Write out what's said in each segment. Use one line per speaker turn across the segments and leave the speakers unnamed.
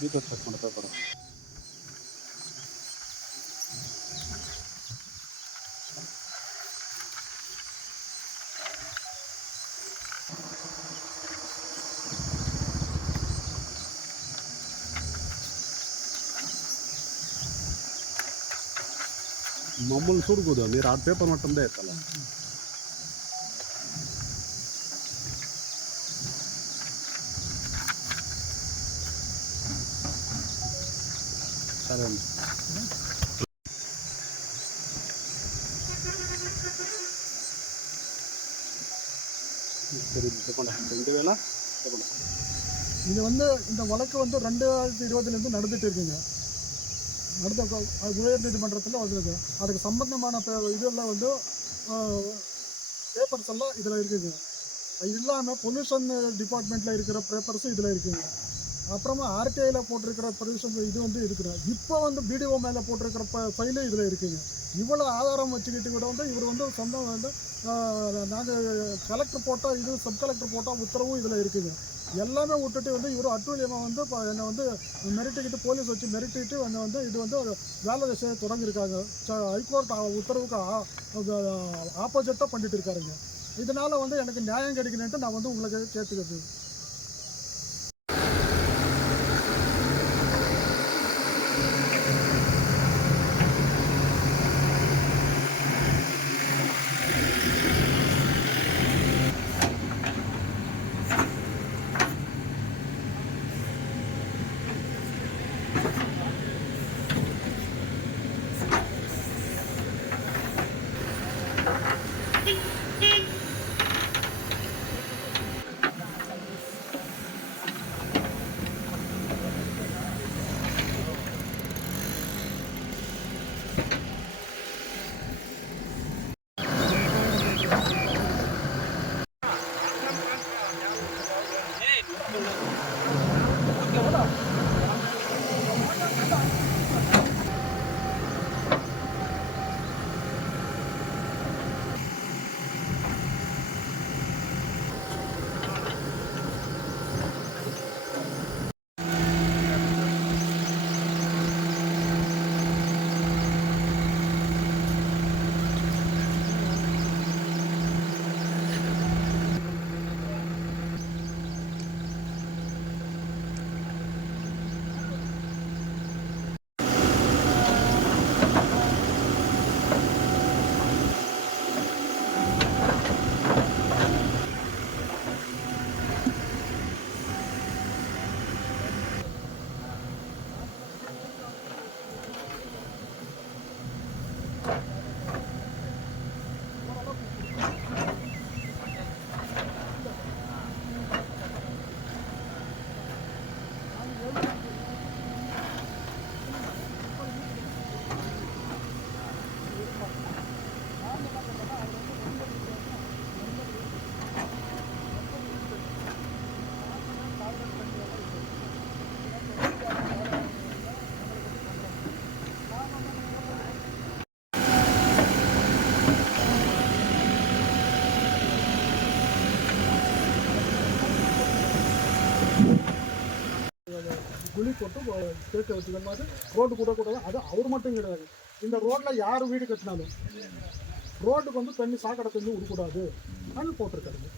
Meter check ಮಾಡ್ತಾ ಬರೋ మమ్మల్ని చూడకూడదు మీరు ఆ పేపర్ మట్టందే ఎత్తాల ரெண்டு வேணா
இது வந்து இந்த வழக்கு வந்து ரெண்டாயிரத்தி இருபதுலேருந்து நடந்துட்டு இருக்குங்க. நடந்த உயர் நீதிமன்றத்தில் வந்துருக்கு அதுக்கு சம்பந்தமான இதெல்லாம் வந்து பேப்பர்ஸ் எல்லாம் இதில் இருக்குதுங்க இது இல்லாமல் பொல்யூஷன் டிபார்ட்மெண்ட்டில் இருக்கிற பேப்பர்ஸும் இதில் இருக்குதுங்க அப்புறமா ஆர்டிஐயில் போட்டிருக்கிற பொல்யூஷன் இது வந்து இருக்குது. இப்போ வந்து பிடிஓ மேலே போட்டிருக்கிற ப ஃபைலும் இதில் இருக்குங்க. இவ்வளோ ஆதாரம் வச்சுக்கிட்டு கூட வந்து இவர் வந்து சொந்தம் வந்து நாங்கள் கலெக்டர் போட்டால் இது சப் கலெக்டர் போட்டால் உத்தரவும் இதில் இருக்குங்க. எல்லாமே விட்டுட்டு வந்து இவர் அட்டூழியமாக வந்து இப்போ என்னை வந்து மிரட்டிக்கிட்டு போலீஸ் வச்சு மிரட்டிட்டு என்னை வந்து இது வந்து ஒரு வேலை செய்ய தொடங்கியிருக்காங்க. ஹைகோர்ட் உத்தரவுக்கு ஆப்போசிட்டாக பண்ணிட்டு இருக்காருங்க. இதனால் வந்து எனக்கு நியாயம் கிடைக்கணுன்ட்டு நான் வந்து உங்களுக்கு கேட்டுக்கிறது. போட்டு கேட்க வச்சுக்கிற மாதிரி ரோடு கூட கூடாது அது அவர் மட்டும் கிடையாது. இந்த ரோட்டில் யார் வீடு கட்டினாலும் ரோட்டுக்கு வந்து தண்ணி சாக்கடை தண்ணி விடக்கூடாது அப்படின்னு போட்டிருக்காருங்க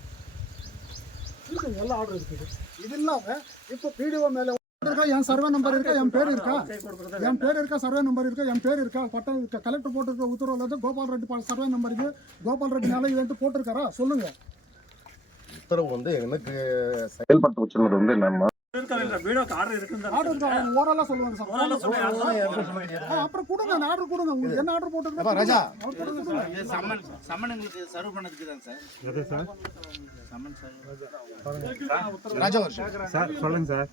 இருக்குங்க எல்லா ஆர்டர் இருக்குது இது இல்லாமல் இப்போ பிடிஓ மேலே இருக்கா என் சர்வே நம்பர் இருக்கா என் பேர் இருக்கா? என் பேர் இருக்கா சர்வே நம்பர் இருக்கா என் பேர் இருக்கா? பட்டம் இருக்கா கலெக்டர் போட்டிருக்க உத்தரவுல இருந்து கோபால் ரெட்டி பா- சர்வே நம்பர் இது கோபால் ரெட்டி மேலே இதுன்ட்டு போட்டிருக்காரா? சொல்லுங்க.
உத்தரவு வந்து எனக்கு செயல்படுத்த வச்சுருந்தது வந்து என்னன்னா
அப்புறம் கொடுங்க அந்த ஆர்டர் கொடுங்க. உங்களுக்கு என்ன ஆர்டர் போட்டுருக்கா ராஜா.
சம்மன் சம்மன் எங்களுக்கு சர்வ் பண்ணதுக்கு தான் சார்.
எது சார்?
Summon sir.
சார் சொல்லுங்க சார்.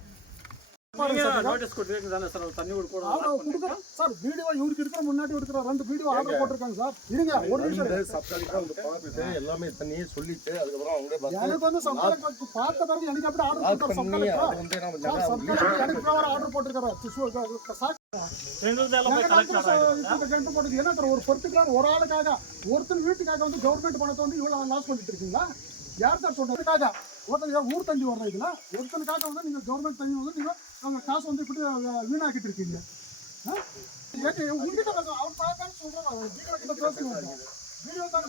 சார் வீடியோ இவருக்கு இருக்கிற முன்னாடி இருக்கிற ரெண்டு வீடியோ ஆர்டர் போட்டிருக்காங்க சார். இருங்க ஒரு நிமிஷம்
எல்லாமே தண்ணியே சொல்லிட்டு அதுக்கப்புறம் அவங்களே பார்த்து
எனக்கு வந்து சப் கலெக்டர் பார்த்த பிறகு எனக்கு அப்படி ஆர்டர் போட்டார் எனக்கு ஆர்டர் போட்டிருக்காரு. சார். ஒரு பர்டிகுலர் ஒரு ஆளுக்காக. ஒருத்தர் வீட்டுக்காக வந்து கவர்மெண்ட் பணத்தை வந்து இவ்வளவு லாஸ் பண்ணிட்டு இருக்கீங்களா? யார் சார் சொல்றதுக்காக ஒருத்தங்க ஊர் தண்ணி வர்ற இதில் ஒருத்தனுக்காக வந்து நீங்கள் கவர்மெண்ட் தண்ணி வந்து நீங்கள் அவங்க காசு வந்து இப்படி வீணாக்கிட்டு இருக்கீங்க. உங்ககிட்ட அவர் பார்த்தான்னு சொல்கிறேன் வீடியோ கிட்ட பேசுங்க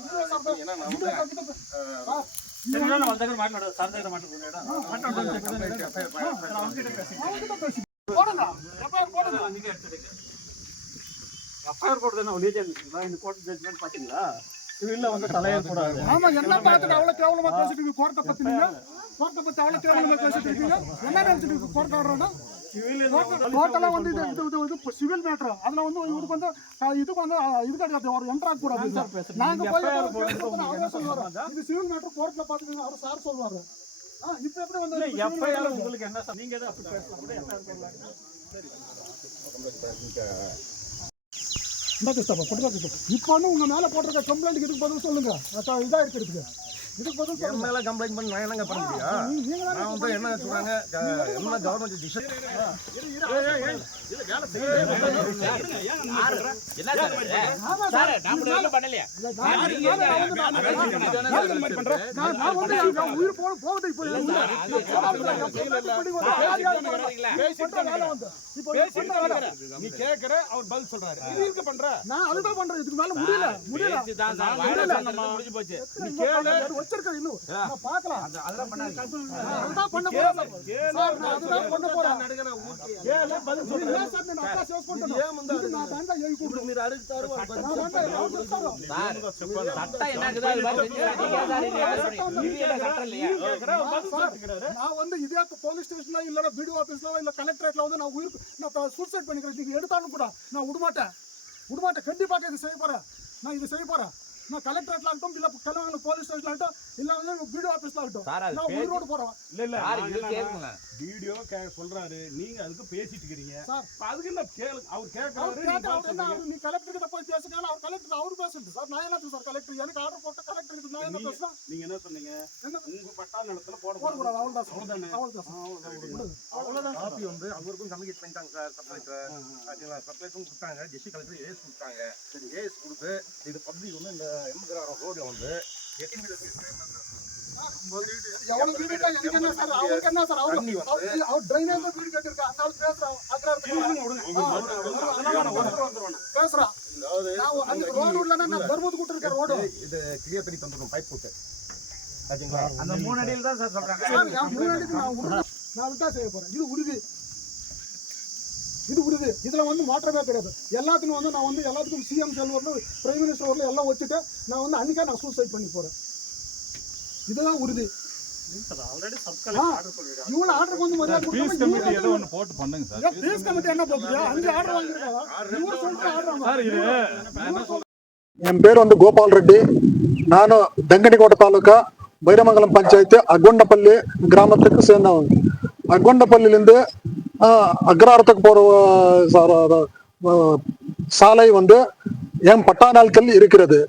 ஜட்மெண்ட் பார்த்தீங்களா? சிவில்ல வந்து
ஆமா என்ன பார்த்துட்டு அவ்வளவு கேவலமா பேசிட்டு இருக்கீங்க? கோர்ட்டை பத்தி நீங்க? கோர்ட்டை பத்தி அவ்வளவு கேவலமா பேசிட்டு இருக்கீங்க? என்ன நினைச்சிட்டு இருக்கு கோர்ட் ஆடுறோம்னா கோர்ட்டெல்லாம் வந்து இது இது இது சிவில் மேட்டர் அதுல வந்து இவருக்கு வந்து இதுக்கு வந்து இது கிடையாது. ஒரு என்ட்ரா கூடாது நாங்க போய் அவரே சொல்லுவாரு. இது சிவில் மேட்டர் கோர்ட்ல பாத்துக்கோங்க அவர் சார் சொல்லுவாரு. ஆ, இப்ப எப்படி வந்து
எஃப்ஐஆர் உங்களுக்கு என்ன சார் நீங்க எதாவது அப்படி பேசலாம் கூட எஃப்ஐஆர் போடலாம்
இந்த கிறிஸ்தப்பா, பொட்டுக்கா கிறிஸ்தப்பா. இப்போ வந்து உங்கள் மேலே போட்டிருக்க கம்ப்ளைண்ட்டுக்கு இதுக்கு பதில் சொல்லுங்கள் இதாக இதா இருக்கிறதுக்கு
என்
சொல்லுங்க.
மேல கம்ப்ளைண்ட் பண்ணி நான் என்னங்க பண்ண முடியும்? நான் வந்து என்ன சொல்றாங்க? க- என்ன கவர்மெண்ட் டிசிஷன்
உயிர் போக போகுது இப்போ.
நீ கேக்குற அவர் பதில் சொல்றாரு. இது இருக்க பண்ற?
நான் அதுதான் பண்றேன். இதுக்கு மேல முடியல முடியல.
நீ கேளு
அது வச்சிருக்கேன் இன்னும். நான் பார்க்கலாம் நான் வந்து இதே போலீஸ் ஸ்டேஷன்ல இல்ல வீடியோ ஆபீஸ்ல இல்ல கலெக்டரேட்ல வந்து நான் உயிர் நான் சூசைட் பண்ணிக்கிறேன். நீங்க எடுத்தாலும் கூட நான் விடமாட்டேன். விடமாட்டேன். கண்டிப்பாக இது செய்ய போறேன். நான் இது செய்ய போறேன். நான் கலெக்டரேட்ல ஆகட்டும் இல்ல கலவங்க போலீஸ் ஸ்டேஷன்ல ஆகட்டும் இல்ல வந்து ஆபீஸ்ல ஆகட்டும். நான் போறேன்.
இல்ல இல்ல வீடியோ சொல்றாரு நீங்க அதுக்கு பேசிட்டு இருக்கீங்க.
சார்.
அதுக்கு என்ன கேளு அவர்
கேட்ட அவர் என்ன அவர் நீ கலெக்டர் கிட்ட போய் பேசுங்க அவர் கலெக்டர் அவர் பேசுறது சார். நான் என்ன சார் கலெக்டர் எனக்கு ஆர்டர் போட்ட கலெக்டர் கிட்ட நான் என்ன பேசுறேன்
நீங்க என்ன சொன்னீங்க?
என்ன?
உங்க பட்டா நிலத்துல போட
போடக்கூடாது அவள் தான் சார்.
அவ்வளவுதானே?
சார்.
அவ்வளவுதான்.
காப்பி வந்து அவருக்கும் கம்யூனிகேட் பண்ணிட்டாங்க சார் சப்ளைட்டர் ஓகேங்களா சப்ளைட்டரும் கொடுத்தாங்க. கலெக்டர் ஏஎஸ் கொடுத்தாங்க. சரி. ஏஎஸ் கொடுத்து இது பப்ளிக் வந்து இந்த எண்பதாயிரம் ரோடு வந்து
பேசுறான்
இது கிளியர் பண்ணி தந்துடும் பைப் போட்டு. ஓகேங்களா
அந்த மூணு அடியில் தான் சார் சொல்றாங்க.
என் முன்னாடி நான். நான் விட்டா செய்ய போறேன். இது உறுதி இது உறுதி இதுல வந்து மாற்றமே கிடையாது எல்லாத்துக்கும் வந்து நான் வந்து எல்லாத்துக்கும் சிஎம் செல்வர்ல பிரைம் மினிஸ்டர் வரல எல்லாம் வச்சுட்டு நான் வந்து அன்னைக்கே நான் சூசைட் பண்ணி போறேன் இதுதான் உறுதி
ஆல்ரெடி சப்
ஆ,
கலெக்டர் ஆர்டர் பண்ணிருக்காங்க
இவ்வளவு ஆர்டர் வந்து மரியாதை
பீஸ்
கொடுக்காம
கமிட்டி
இவரு
ஏதோ ஒண்ணு போட்டு பண்ணுங்க சார்
ஏன் பீஸ் கமிட்டி என்ன போகுது அஞ்சு ஆர்டர் வாங்கிருக்காங்க இவர் சொல்லிட்டு ஆர்டர்
சார் இது
என் பேர் வந்து கோபால் ரெட்டி ನಾನು ದಂಗಡಿಕೋಟ ತಾಲೂಕಾ ಬೈರಮಂಗಲಂ ಪಂಚಾಯತ್ ಅಗ್ಗೊಂಡಪಲ್ಲಿ கிராமத்துக்கு சேர்ந்தவங்க அக்கொண்டப்பள்ளியிலேருந்து அக்ராரத்துக்கு போகிற சாலை வந்து என் பட்டா நாட்கள் இருக்கிறது?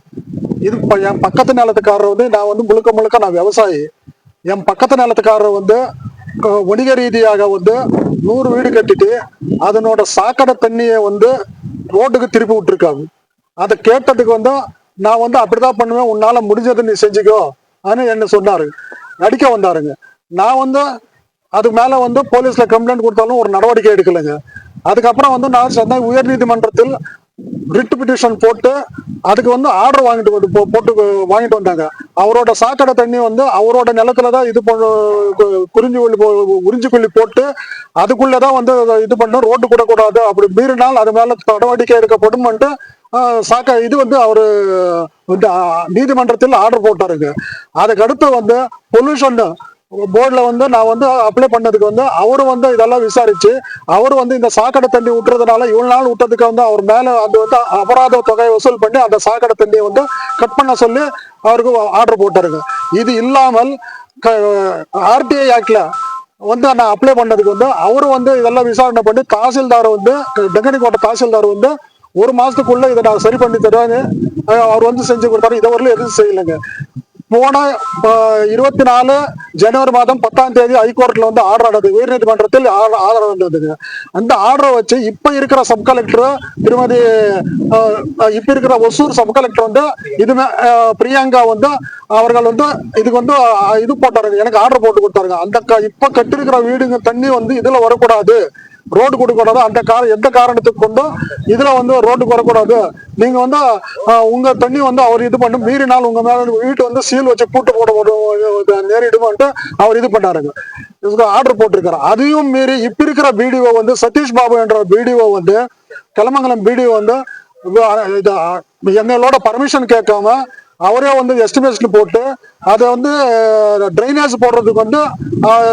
இது என் பக்கத்து நிலத்துக்காரர் வந்து நான் வந்து முழுக்க முழுக்க நான் விவசாயி. என் பக்கத்து நிலத்துக்காரர் வந்து வணிக ரீதியாக வந்து நூறு வீடு கட்டிட்டு அதனோட சாக்கடை தண்ணியை வந்து ரோட்டுக்கு திருப்பி விட்டுருக்காங்க. அதை கேட்டதுக்கு வந்து நான் வந்து அப்படிதான் பண்ணுவேன் உன்னால முடிஞ்சதை நீ செஞ்சுக்கோ அப்படின்னு என்ன சொன்னாரு. அடிக்க வந்தாருங்க. நான் வந்து அதுக்கு மேல வந்து போலீஸ்ல கம்ப்ளைண்ட் கொடுத்தாலும் ஒரு நடவடிக்கை எடுக்கலைங்க. அதுக்கப்புறம் வந்து நான் சென்னை உயர்நீதிமன்றத்தில் ரிட் பிட்டிஷன் போட்டு அதுக்கு வந்து ஆர்டர் வாங்கிட்டு வந்து போ- போட்டு வாங்கிட்டு வந்தாங்க. அவரோட சாக்கடை தண்ணி வந்து அவரோட நிலத்துல தான் இது பண்ண குறிஞ்சி கொல்லி போ- உறிஞ்சி கொல்லி போட்டு அதுக்குள்ளதான் வந்து அதை இது பண்ண ரோட்டு கூட கூடாது அப்படி மீறினால் அது மேல நடவடிக்கை எடுக்கப்படும் சாக்க இது வந்து அவரு நீதிமன்றத்தில் ஆர்டர் போட்டாருங்க. அதுக்கடுத்து வந்து பொல்யூஷன் போர்டில் வந்து நான் வந்து அப்ளை பண்ணதுக்கு வந்து அவரும் வந்து இதெல்லாம் விசாரிச்சு அவரும் வந்து இந்த சாக்கடை தண்ணி விட்டுறதுனால இவ்வளவு நாள் விட்டதுக்கு வந்து அவர் மேலே அது வந்து அபராத தொகையை வசூல் பண்ணி அந்த சாக்கடை தண்ணியை வந்து கட் பண்ண சொல்லி அவருக்கு ஆர்டர் போட்டாருங்க. இது இல்லாமல் ஆர்டிஐ ஆக்டில் வந்து நான் அப்ளை பண்ணதுக்கு வந்து அவரும் வந்து இதெல்லாம் விசாரணை பண்ணி தாசில்தார் வந்து டெங்கனிக்கோட்டை தாசில்தார் வந்து ஒரு மாதத்துக்குள்ளே இதை நான் சரி பண்ணி தருவாங்க அவர் வந்து செஞ்சு கொடுத்தாரு. இதை வரலும் எதுவும் செய்யலைங்க. போன இருபத்தி நாலு ஜனவரி மாதம் பத்தாம் தேதி ஹைகோர்ட்ல வந்து ஆர்டர் ஆனது. உயர்நீதிமன்றத்தில் ஆ- ஆர்டர் வந்ததுங்க அந்த ஆர்டரை வச்சு இப்ப இருக்கிற சப் கலெக்டர் திருமதி இப்ப இருக்கிற ஒசூர் சப் கலெக்டர் வந்து இதுமே பிரியங்கா வந்து அவர்கள் வந்து இதுக்கு வந்து இது போட்டாருங்க. எனக்கு ஆர்டர் போட்டு கொடுத்தாருங்க. அந்த க- இப்ப கட்டிருக்கிற வீடுங்க தண்ணி வந்து இதுல வரக்கூடாது. ரோடு கொடுக்கக்கூடாது? அந்த கார எந்த காரணத்துக்கு கொண்டும் இதில் வந்து ரோடு வரக்கூடாது நீங்கள் வந்து உங்கள் தண்ணி வந்து அவர் இது பண்ணி மீறினால் உங்கள் மேலே வீட்டு வந்து சீல் வச்சு பூட்டு போட நேரிடுமான்ட்டு அவர் இது பண்ணாருங்க. இதுக்கு ஆர்டர் போட்டிருக்காரு. அதையும் மீறி இப்போ இருக்கிற பிடிஓ வந்து சதீஷ் பாபு என்ற பிடிஓ வந்து கிளமங்கலம் பிடிஓ வந்து எங்களோட பர்மிஷன் கேட்காம அவரே வந்து எஸ்டிமேஷன் போட்டு அதை வந்து ட்ரைனேஜ் போடுறதுக்கு வந்து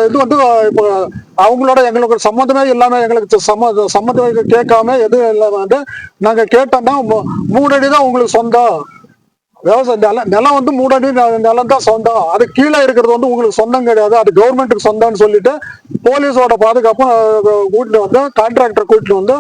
இது வந்து இப்போ அவங்களோட எங்களுக்கு சம்மந்தமே இல்லாமல் எங்களுக்கு சம்ம சம்மந்தம் கேட்காம எதுவும் இல்லாமல் வந்து நாங்கள் கேட்டோம்னா மூ- மூணு அடி தான் உங்களுக்கு சொந்தம். விவசாய நிலம் நிலம் வந்து மூணு அடி ந- நிலம் தான் சொந்தம். அது கீழே இருக்கிறது வந்து உங்களுக்கு சொந்தம் கிடையாது. அது கவர்மெண்ட்டுக்கு சொந்தம்னு சொல்லிட்டு போலீஸோட பாதுகாப்பும் கூட்டிட்டு வந்து கான்ட்ராக்டர் கூட்டிட்டு வந்து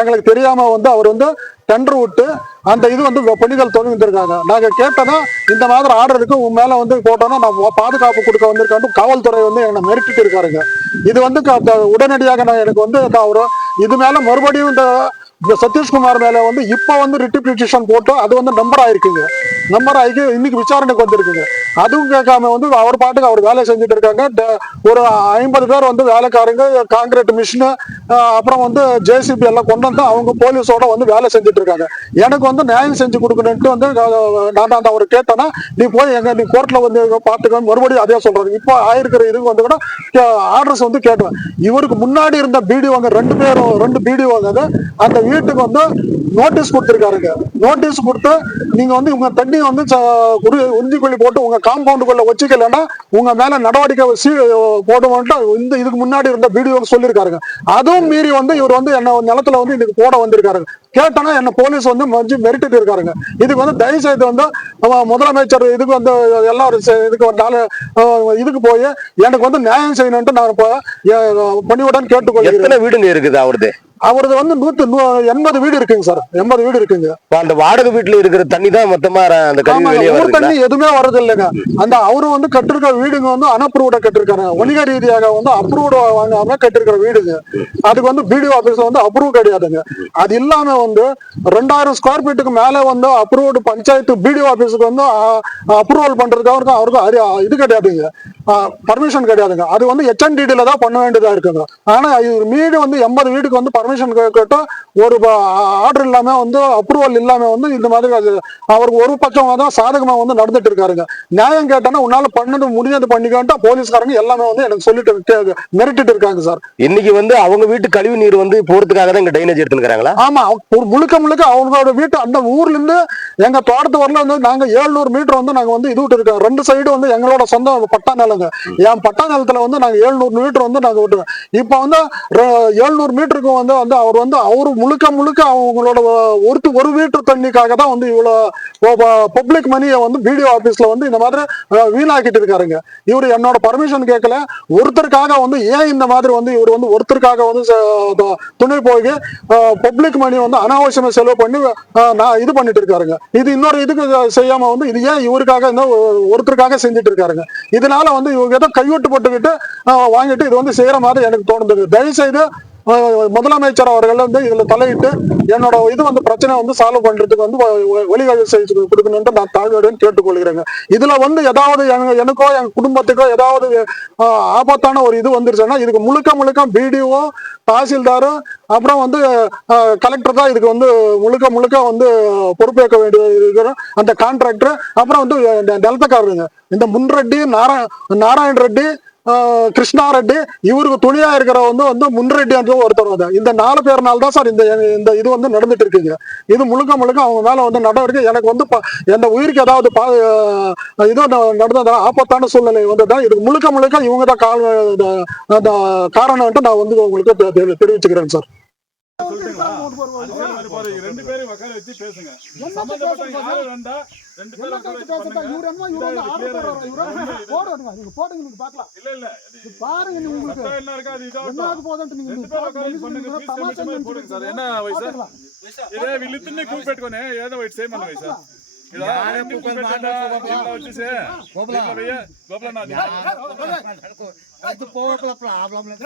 எங்களுக்கு தெரியாம வந்து அவர் வந்து டெண்டர் விட்டு அந்த இது வந்து பணிகள் வந்திருக்காங்க. நாங்கள் கேட்டதா இந்த மாதிரி ஆர்டர் இருக்கு மேலே வந்து போட்டோம்னா நான் பாதுகாப்பு கொடுக்க வந்திருக்கான் காவல்துறை வந்து என்னை மிரட்டிட்டு இருக்காருங்க. இது வந்து க- உடனடியாக நான் எனக்கு வந்து இந்த இது மேலே மறுபடியும் இந்த சதீஷ்குமார் மேலே வந்து இப்போ வந்து ரிட்டு பிட்டிஷன் போட்டு அது வந்து நம்பர் ஆயிருக்குங்க. நம்பர் ஆகி இன்னைக்கு விசாரணைக்கு வந்திருக்குங்க. அதுவும் கேட்காம வந்து அவர் பாட்டுக்கு அவர் வேலை செஞ்சுட்டு இருக்காங்க. ஒரு ஐம்பது பேர் வந்து வேலைக்காரங்க காங்கிரீட் மிஷினு அப்புறம் வந்து ஜேசிபி எல்லாம் கொண்டு வந்து அவங்க போலீஸோட வந்து வேலை செஞ்சுட்டு இருக்காங்க எனக்கு வந்து நியாயம் செஞ்சு கொடுக்கணுன்ட்டு வந்து நான் அந்த அவர் கேட்டேன்னா நீ போய் எங்க நீ கோர்ட்ல வந்து பார்த்துக்க மறுபடியும் அதே சொல்றாரு. இப்போ ஆயிருக்கிற இதுக்கு வந்து கூட ஆர்டர்ஸ் வந்து கேட்டுவேன் இவருக்கு முன்னாடி இருந்த பிடிஓங்க ரெண்டு பேரும் ரெண்டு பிடிஓங்க அந்த வீட்டுக்கு வந்து நோட்டீஸ் கொடுத்துருக்காருங்க. நோட்டீஸ் கொடுத்து நீங்க வந்து உங்க தண்ணி வந்து ச- உரு- உறிஞ்சிக்கொள்ளி போட்டு உங்க காம்பவுண்டுக்குள்ள வச்சுக்கலன்னா உங்க மேல நடவடிக்கை சீ போடுவோன்ட்டு இந்த இதுக்கு முன்னாடி இருந்த வீடியோ சொல்லியிருக்காருங்க அதுவும் மீறி வந்து இவர் வந்து என்ன நிலத்துல வந்து இதுக்கு போட வந்திருக்காருங்க. கேட்டனா என்ன போலீஸ் வந்து மஞ்சு மிரட்டிட்டு இருக்காருங்க. இதுக்கு வந்து தயவு செய்து வந்து முதலமைச்சர் இதுக்கு வந்து எல்லாரும் இதுக்கு ஒரு நாலு இதுக்கு போய் எனக்கு வந்து நியாயம் செய்யணும்ட்டு நான் பணிவுடன் கேட்டுக்கொள்கிறேன்.
வீடுங்க இருக்குது அவருது?
அவரது வந்து நூத்து எண்பது வீடு இருக்குங்க சார். எண்பது வீடு இருக்குங்க.
அந்த வாடகை வீட்டுல இருக்கிற தண்ணி தான் மொத்தமா அந்த
ஊர் தண்ணி எதுவுமே வர்றது இல்லைங்க. அந்த அவரு வந்து கட்டிருக்கிற வீடுங்க வந்து அனப்ரூவ்ட கட்டிருக்காரு. வணிக ரீதியாக வந்து அப்ரூவ்டு வாங்காம கட்டிருக்கிற வீடுங்க. அதுக்கு வந்து பிடிஓ ஆபீஸ்ல வந்து அப்ரூவ் கிடையாதுங்க. அது இல்லாம வந்து ரெண்டாயிரம் ஸ்கொயர் ஃபீட்டுக்கு மேல வந்து அப்ரூவ்டு பஞ்சாயத்து பிடிஓ ஆபீஸுக்கு வந்து அப்ரூவல் பண்றதுக்கு அவருக்கு அவருக்கு இது கிடையாதுங்க. பர்மிஷன் கிடையாதுங்க. அது வந்து ஹெச்என்டிடில தான் பண்ண வேண்டியதா இருக்குங்க. ஆனா இது வீடு வந்து எண்பது வீட்டுக்கு வந்து பர்மிஷன் கேட்டோம் ஒரு ஆர்டர் இல்லாம வந்து அப்ரூவல் இல்லாம வந்து இந்த மாதிரி அவருக்கு ஒரு பட்சமா தான் சாதகமா வந்து நடந்துட்டு இருக்காருங்க. நியாயம் கேட்டானா உன்னால பண்ணது முடிஞ்சது பண்ணிக்கான்ட்டா போலீஸ்காரங்க எல்லாமே வந்து எனக்கு சொல்லிட்டு மிரட்டிட்டு இருக்காங்க சார்.
இன்னைக்கு வந்து அவங்க வீட்டு கழிவு நீர் வந்து போறதுக்காக தான் இங்க டைனேஜ் எடுத்துக்கிறாங்களா
ஆமா ஒரு முழுக்க முழுக்க அவங்களோட வீட்டு அந்த ஊர்ல இருந்து எங்க தோட்டத்து வரல வந்து நாங்க 700 மீட்டர் வந்து நாங்க வந்து இது விட்டு இருக்கோம் ரெண்டு சைடு வந்து எங்களோட சொந்த பட்டா நிலங்க. என் பட்டா நிலத்துல வந்து நாங்க 700 மீட்டர் வந்து நாங்க விட்டுருக்கோம். இப்ப வந்து எழுநூறு மீட்டருக்கு வந்து வந்து அவர் வந்து அவர் முழுக்க முழுக்க அவங்களோட ஒருத்து ஒரு வீட்டு தண்ணிக்காக தான் வந்து இவ்வளோ பப்ளிக் மணியை வந்து பிடிஓ ஆஃபீஸில் வந்து இந்த மாதிரி வீணாக்கிட்டு இருக்காருங்க. இவர் என்னோட பர்மிஷன் கேட்கல ஒருத்தருக்காக வந்து ஏன் இந்த மாதிரி வந்து இவர் வந்து ஒருத்தருக்காக வந்து ச- துணை போய் பப்ளிக் மணி வந்து அனாவசியமாக செலவு பண்ணி நான் இது பண்ணிட்டு இருக்காருங்க. இது இன்னொரு இதுக்கு செய்யாம வந்து இது ஏன் இவருக்காக இந்த ஒருத்தருக்காக செஞ்சுட்டு இருக்காருங்க? இதனால வந்து இவங்க ஏதோ கைவிட்டு போட்டுக்கிட்டு வாங்கிட்டு இது வந்து செய்யற மாதிரி எனக்கு தோணுது. தயவு செய்து முதலமைச்சர் அவர்கள் வந்து இதுல தலையிட்டு என்னோட இது வந்து பிரச்சனை வந்து சால்வ் பண்றதுக்கு வந்து வ- செய்து கொடுக்கணும்னு நான் தாழ்வுடன் கேட்டுக்கொள்கிறேங்க. இதுல வந்து ஏதாவது எங்க- எனக்கோ என் குடும்பத்துக்கோ ஏதாவது ஆபத்தான ஒரு இது வந்துருச்சுன்னா இதுக்கு முழுக்க முழுக்க பிடிஓ தாசில்தாரும் அப்புறம் வந்து கலெக்டர் தான் இதுக்கு வந்து முழுக்க முழுக்க வந்து பொறுப்பேற்க வேண்டியது இருக்கிற அந்த கான்ட்ராக்டர் அப்புறம் வந்து நெ- நிலத்தக்காரருங்க இந்த முன்ரெட்டி நாரா நாராயண் ரெட்டி கிருஷ்ணா ரெட்டி இவருக்கு துணியா இருக்கிற வந்து வந்து முன்ரெட்டி என்று ஒருத்தர் வந்து. இந்த நாலு பேர்னால தான் சார் இந்த இந்த இது வந்து நடந்துட்டு இருக்குங்க. இது முழுக்க முழுக்க அவங்க மேல வந்து நடவடிக்கை எனக்கு வந்து ப- எந்த உயிருக்கு ஏதாவது பா இது நடந்ததா ஆபத்தான சூழ்நிலை வந்ததா இதுக்கு முழுக்க முழுக்க இவங்க தான் கால் அந்த காரணம்ட்டு நான் வந்து உங்களுக்கு தெரிவிச்சுக்கிறேன் சார்.
ரெண்டு பேரும் உட்கார வச்சு பேசுங்க.
என்னத்த
சம்பந்தப்பட்ட
பேசுறது
யாரு வேண்டா ரெண்டு பேரும்
என்ன
உட்கார
கருத்து
வச்சு
பேசுறதா
பண்ணுங்க
இவர் என்னமோ இவர் வந்து
இதா
ஆர்டர்
clear
போடுறாரு இவரு
ஆயிடுச்சு.
போடுங்க நீங்க போடுங்க நீங்க பார்க்கலாம்
இல்ல இல்ல
இது பாருங்க நீங்க உங்களுக்கு
சட்டம் என்ன இருக்கா அது
என்ன
இதாகட்டும்
ஆக போகுதுன்ட்டு நீங்க
ரெண்டு
இந்த
பேரும்
பாட்டு
உட்கார
எழுதி
பண்ணுங்க
கொடுங்க,
ப்ளீஸ்
தமாஷா
కమిటీ పోడింది సార్ ఏనా వయసు
பார்த்துக்கலாம்.
ఇదే వీళ్ళిద్దరిని కూపెట్టుకొని ఏదో ఒకటి చేయమన్న వయసు ఇలా అది పోవట్ల ప్రాబ్లం లేదు.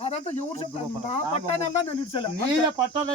అదంతా ఎవరు చెప్తాను నా పట్టానల్లా
పట్టాలి